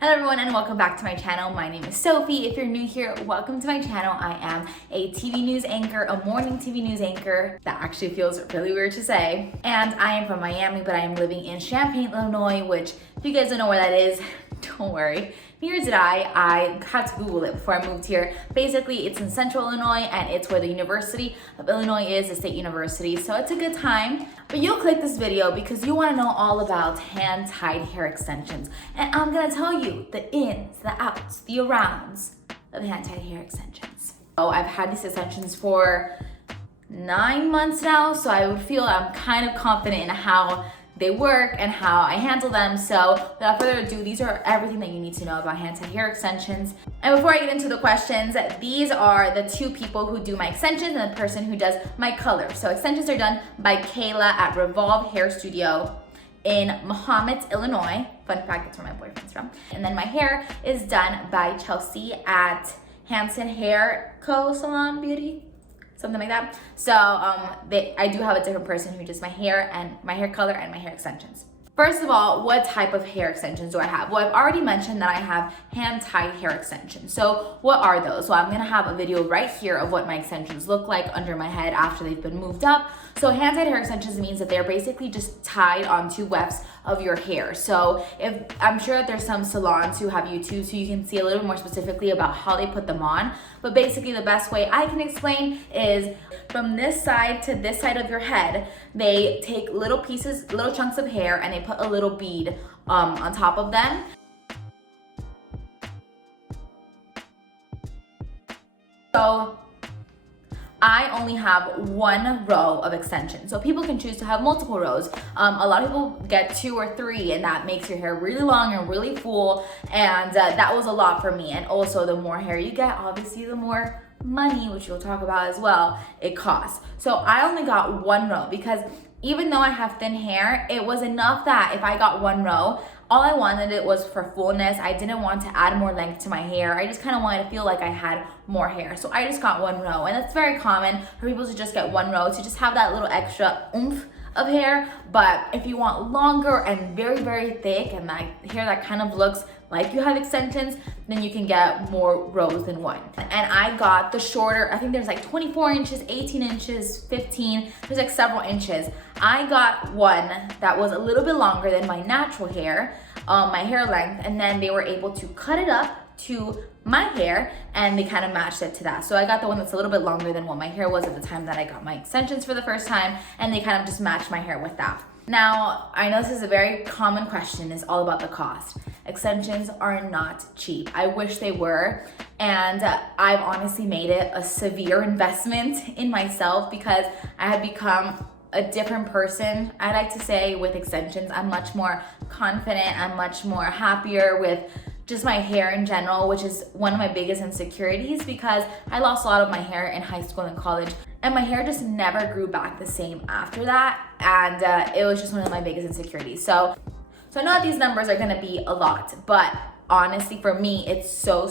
Hello everyone and welcome back to my channel. My name is Sophie. If you're new here, welcome to my channel. I am a TV news anchor, a morning TV news anchor. That actually feels really weird to say. And I am from Miami, but I am living in Champaign, Illinois, which if you guys don't know where that is, don't worry. Neither did I had to Google it before I moved here. Basically, it's in central Illinois and it's where the University of Illinois is, the state university. So it's a good time. But you'll click this video because you want to know all about hand-tied hair extensions. And I'm going to tell you the ins, the outs, the arounds of hand-tied hair extensions. So I've had these extensions for 9 months now, so I would feel I'm kind of confident in how they work and how I handle them. So without further ado, these are everything that you need to know about hand-tied hair extensions. And before I get into the questions, these are the two people who do my extensions and the person who does my color. So extensions are done by Kayla at Revolve Hair Studio in Mahomet, Illinois. Fun fact, that's where my boyfriend's from. And then my hair is done by Chelsey at Hanson Hair Co. Salon Beauty. Something like that. So I do have a different person who does my hair and my hair color and my hair extensions. First of all, what type of hair extensions do I have? Well, I've already mentioned that I have hand-tied hair extensions. So what are those? Well, I'm gonna have a video right here of what my extensions look like under my head after they've been moved up. So hand-tied hair extensions means that they're basically just tied onto wefts of your hair. So if I'm sure that there's some salons who have YouTube, so you can see a little more specifically about how they put them on. But basically the best way I can explain is from this side to this side of your head, they take little pieces, little chunks of hair, and they put a little bead on top of them. So I only have one row of extensions. So people can choose to have multiple rows. A lot of people get 2 or 3 and that makes your hair really long and really full. And that was a lot for me. And also the more hair you get, obviously the more money, which we'll talk about as well, it costs. So I only got one row because even though I have thin hair, it was enough that if I got one row, all I wanted it was for fullness. I didn't want to add more length to my hair. I just kind of wanted to feel like I had more hair. So I just got one row. And it's very common for people to just get one row to just have that little extra oomph of hair. But if you want longer and very, very thick and that hair that kind of looks like you have extensions, then you can get more rows than one. And I got the shorter, I think there's like 24 inches, 18 inches, 15, there's like several inches. I got one that was a little bit longer than my natural hair, my hair length, and then they were able to cut it up to my hair and they kind of matched it to that. So I got the one that's a little bit longer than what my hair was at the time that I got my extensions for the first time, and they kind of just matched my hair with that. Now, I know this is a very common question, it's all about the cost. Extensions are not cheap. I wish they were, and I've honestly made it a severe investment in myself because I have become a different person, I like to say, with extensions. I'm much more confident, I'm much more happier with just my hair in general, which is one of my biggest insecurities because I lost a lot of my hair in high school and college, and my hair just never grew back the same after that, and it was just one of my biggest insecurities. So I know that these numbers are gonna be a lot, but honestly for me, it's so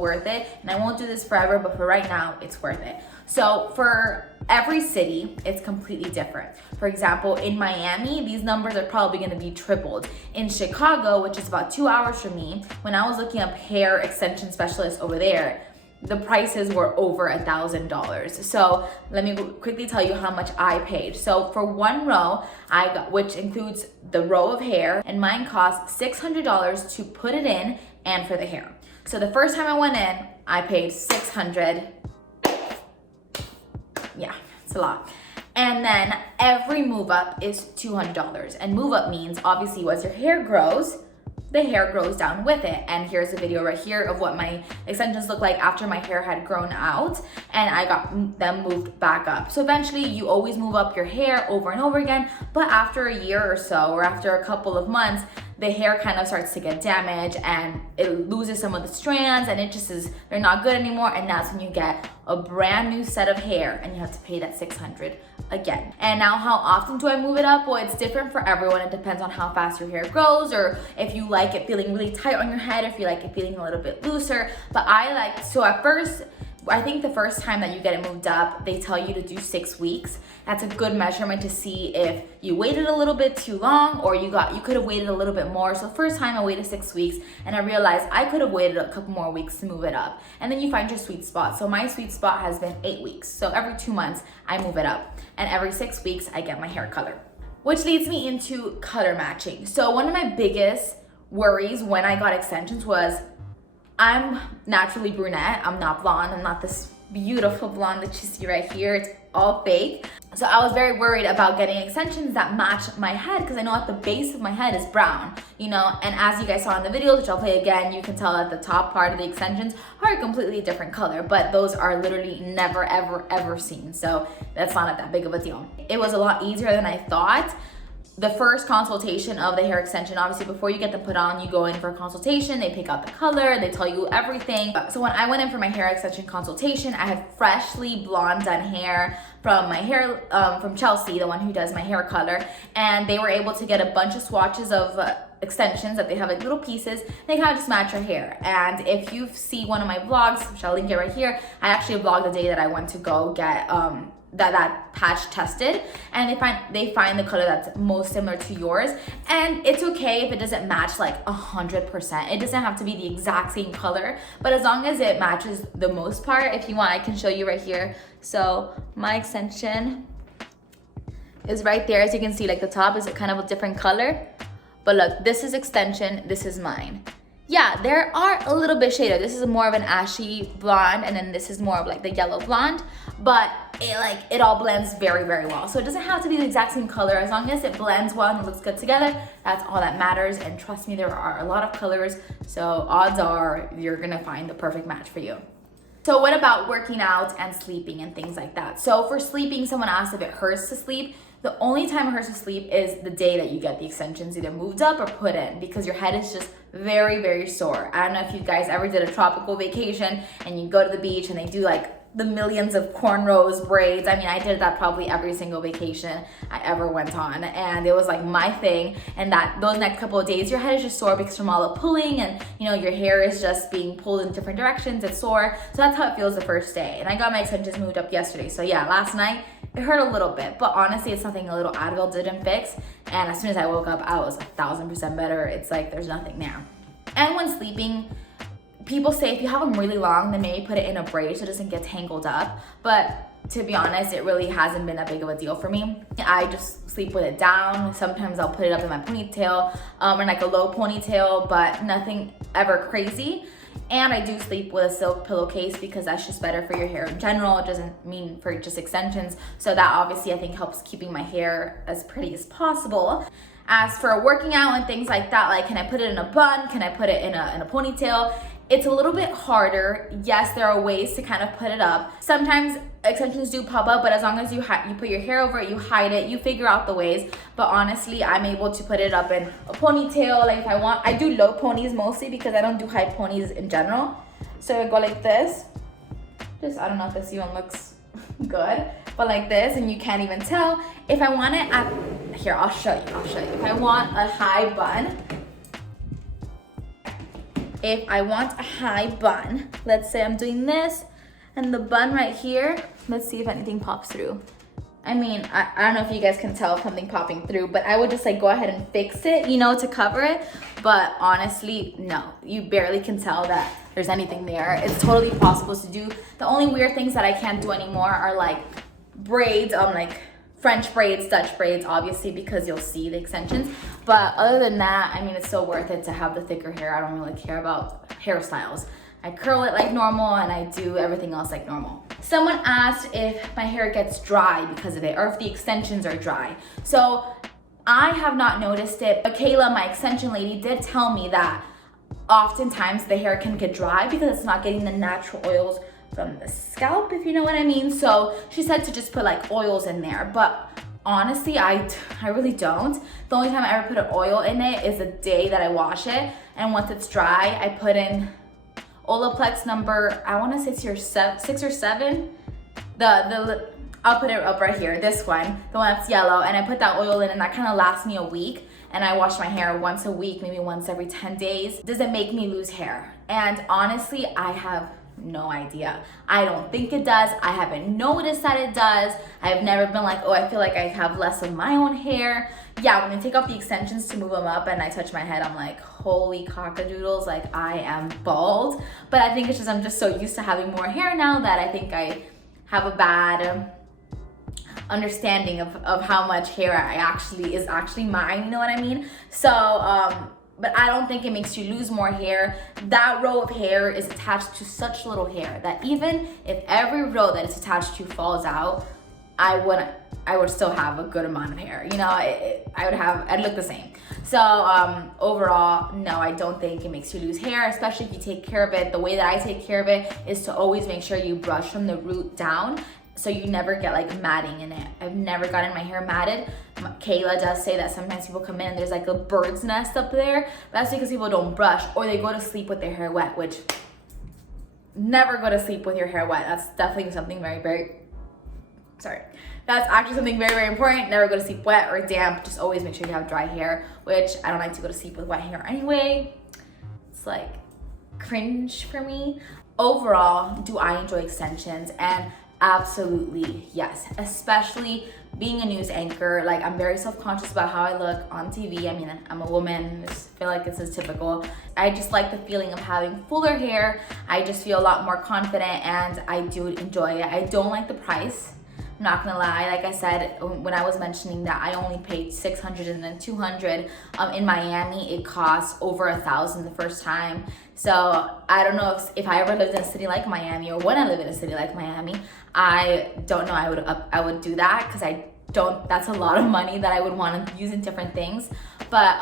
worth it. And I won't do this forever, but for right now, it's worth it. So for every city, it's completely different. For example, in Miami, these numbers are probably gonna be tripled. In Chicago, which is about 2 hours from me, when I was looking up hair extension specialists over there, the prices were over $1,000. So let me quickly tell you how much I paid. So for one row, I got, which includes the row of hair, and mine cost $600 to put it in and for the hair. So the first time I went in, I paid $600. Yeah, it's a lot. And then every move up is $200. And move up means obviously as your hair grows, the hair grows down with it. And here's a video right here of what my extensions look like after my hair had grown out and I got them moved back up. So eventually you always move up your hair over and over again, but after a year or so, or after a couple of months, the hair kind of starts to get damaged and it loses some of the strands and it just is, they're not good anymore. And that's when you get a brand new set of hair and you have to pay that $600 again. And now how often do I move it up? Well, it's different for everyone. It depends on how fast your hair grows, or if you like it feeling really tight on your head, if you like it feeling a little bit looser. But I like, so at first, I think the first time that you get it moved up, they tell you to do 6 weeks. That's a good measurement to see if you waited a little bit too long or you could have waited a little bit more. So the first time I waited 6 weeks and I realized I could have waited a couple more weeks to move it up. And then you find your sweet spot. So my sweet spot has been 8 weeks. So every 2 months I move it up, and every 6 weeks I get my hair color. Which leads me into color matching. So one of my biggest worries when I got extensions was, I'm naturally brunette, I'm not blonde, I'm not this beautiful blonde that you see right here, it's all fake. So I was very worried about getting extensions that match my head, because I know at the base of my head is brown, you know, and as you guys saw in the videos, which I'll play again, you can tell that the top part of the extensions are a completely different color, but those are literally never, ever, ever seen. So that's not that big of a deal. It was a lot easier than I thought. The first consultation of the hair extension, obviously before you get them put on, you go in for a consultation, they pick out the color, they tell you everything. So when I went in for my hair extension consultation, I had freshly blonde done hair from my hair, from Chelsey, the one who does my hair color, and they were able to get a bunch of swatches of extensions that they have like little pieces. They kind of just match your hair. And if you see one of my vlogs, which I'll link it right here, I actually vlogged the day that I went to go get that patch tested, and they find the color that's most similar to yours. And it's okay if it doesn't match like 100%. It doesn't have to be the exact same color, but as long as it matches the most part. If you want, I can show you right here. So my extension is right there. As you can see, like the top is kind of a different color, but look, this is extension, this is mine. Yeah, there are a little bit shaded. This is more of an ashy blonde, and then this is more of like the yellow blonde, but it all blends very, very well. So it doesn't have to be the exact same color. As long as it blends well and it looks good together, that's all that matters. And trust me, there are a lot of colors, so odds are you're gonna find the perfect match for you. So what about working out and sleeping and things like that? So for sleeping, someone asked if it hurts to sleep. The only time it hurts to sleep is the day that you get the extensions either moved up or put in, because your head is just very, very sore. I don't know if you guys ever did a tropical vacation and you go to the beach and they do like the millions of cornrows, braids. I mean, I did that probably every single vacation I ever went on, and it was like my thing. And that those next couple of days, your head is just sore because from all the pulling, and you know, your hair is just being pulled in different directions. It's sore. So that's how it feels the first day. And I got my extensions moved up yesterday. So yeah, last night it hurt a little bit, but honestly, it's something a little Advil didn't fix. And as soon as I woke up, I was 1000% better. It's like there's nothing there. And when sleeping, people say if you have them really long, then maybe put it in a braid so it doesn't get tangled up. But to be honest, it really hasn't been that big of a deal for me. I just sleep with it down. Sometimes I'll put it up in my ponytail or like a low ponytail, but nothing ever crazy. And I do sleep with a silk pillowcase because that's just better for your hair in general. It doesn't mean for just extensions. So that obviously I think helps keeping my hair as pretty as possible. As for working out and things like that, like can I put it in a bun? Can I put it in a ponytail? It's a little bit harder. Yes, there are ways to kind of put it up. Sometimes extensions do pop up, but as long as you put your hair over it, you hide it, you figure out the ways. But honestly, I'm able to put it up in a ponytail. Like if I want, I do low ponies mostly because I don't do high ponies in general. So I go like this. Just, I don't know if this even looks good, but like this, and you can't even tell. If I want it at, here, I'll show you. If I want a high bun, let's say I'm doing this, and the bun right here, let's see if anything pops through. I mean, I don't know if you guys can tell if something popping through, but I would just like go ahead and fix it, you know, to cover it. But honestly, no, you barely can tell that there's anything there. It's totally possible to do. The only weird things that I can't do anymore are like braids, like French braids, Dutch braids, obviously, because you'll see the extensions. But other than that, I mean, it's still worth it to have the thicker hair. I don't really care about hairstyles. I curl it like normal and I do everything else like normal. Someone asked if my hair gets dry because of it, or if the extensions are dry. So I have not noticed it, but Kayla, my extension lady, did tell me that oftentimes the hair can get dry because it's not getting the natural oils from the scalp, if you know what I mean. So she said to just put like oils in there, but honestly, I really don't. The only time I ever put an oil in it is the day that I wash it, and once it's dry, I put in Olaplex number, I want to say it's 6 or 7. I'll put it up right here, this one, the one that's yellow, and I put that oil in, and that kind of lasts me a week. And I wash my hair once a week, maybe once every 10 days. Does it make me lose hair? And honestly, I have no idea. I don't think it does. I haven't noticed that it does. I've never been like, oh, I feel like I have less of my own hair. Yeah, when I take off the extensions to move them up and I touch my head, I'm like, holy cockadoodles, like I am bald. But I think it's just, I'm just so used to having more hair now that I think I have a bad understanding of how much hair is actually mine, you know what I mean? So, but I don't think it makes you lose more hair. That row of hair is attached to such little hair that even if every row that it's attached to falls out, I would still have a good amount of hair. You know, I'd look the same. So overall, no, I don't think it makes you lose hair, especially if you take care of it. The way that I take care of it is to always make sure you brush from the root down, so you never get like matting in it. I've never gotten my hair matted. Kayla does say that sometimes people come in and there's like a bird's nest up there. That's because people don't brush or they go to sleep with their hair wet, which never go to sleep with your hair wet. That's definitely something that's actually something very, very important. Never go to sleep wet or damp. Just always make sure you have dry hair, which I don't like to go to sleep with wet hair anyway. It's like cringe for me. Overall, do I enjoy extensions? And absolutely yes, especially being a news anchor. Like, I'm very self-conscious about how I look on TV. I mean, I'm a woman, I just feel like this is typical. I just like the feeling of having fuller hair. I just feel a lot more confident and I do enjoy it. I don't like the price, I'm not gonna lie. Like I said, when I was mentioning that I only paid $600 and then $200 in Miami, it cost over $1,000 the first time. So I don't know if I ever lived in a city like Miami, or when I live in a city like Miami, I don't know I would do that, because that's a lot of money that I would want to use in different things. But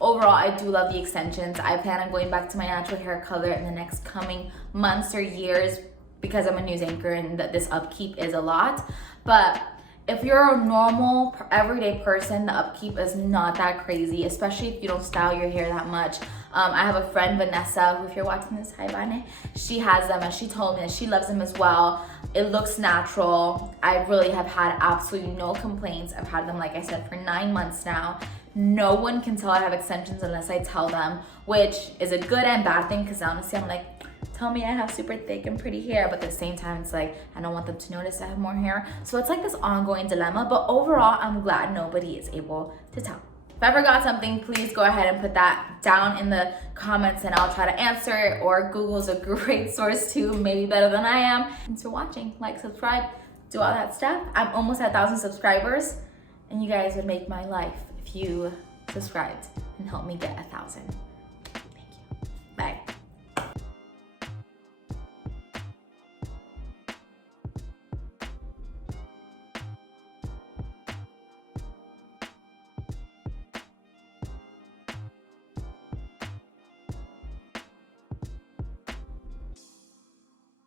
overall, I do love the extensions. I plan on going back to my natural hair color in the next coming months or years, because I'm a news anchor and this upkeep is a lot. But if you're a normal, everyday person, the upkeep is not that crazy, especially if you don't style your hair that much. I have a friend, Vanessa, who, if you're watching this, hi Vane, she has them and she told me that she loves them as well. It looks natural. I really have had absolutely no complaints. I've had them, like I said, for 9 months now. No one can tell I have extensions unless I tell them, which is a good and bad thing, because honestly, I'm like, tell me I have super thick and pretty hair, but at the same time, it's like, I don't want them to notice I have more hair. So it's like this ongoing dilemma, but overall, I'm glad nobody is able to tell. If I forgot something, please go ahead and put that down in the comments and I'll try to answer it, or Google's a great source too, maybe better than I am. Thanks for watching. Like, subscribe, do all that stuff. I'm almost at 1,000 subscribers, and you guys would make my life if you subscribed and helped me get 1,000.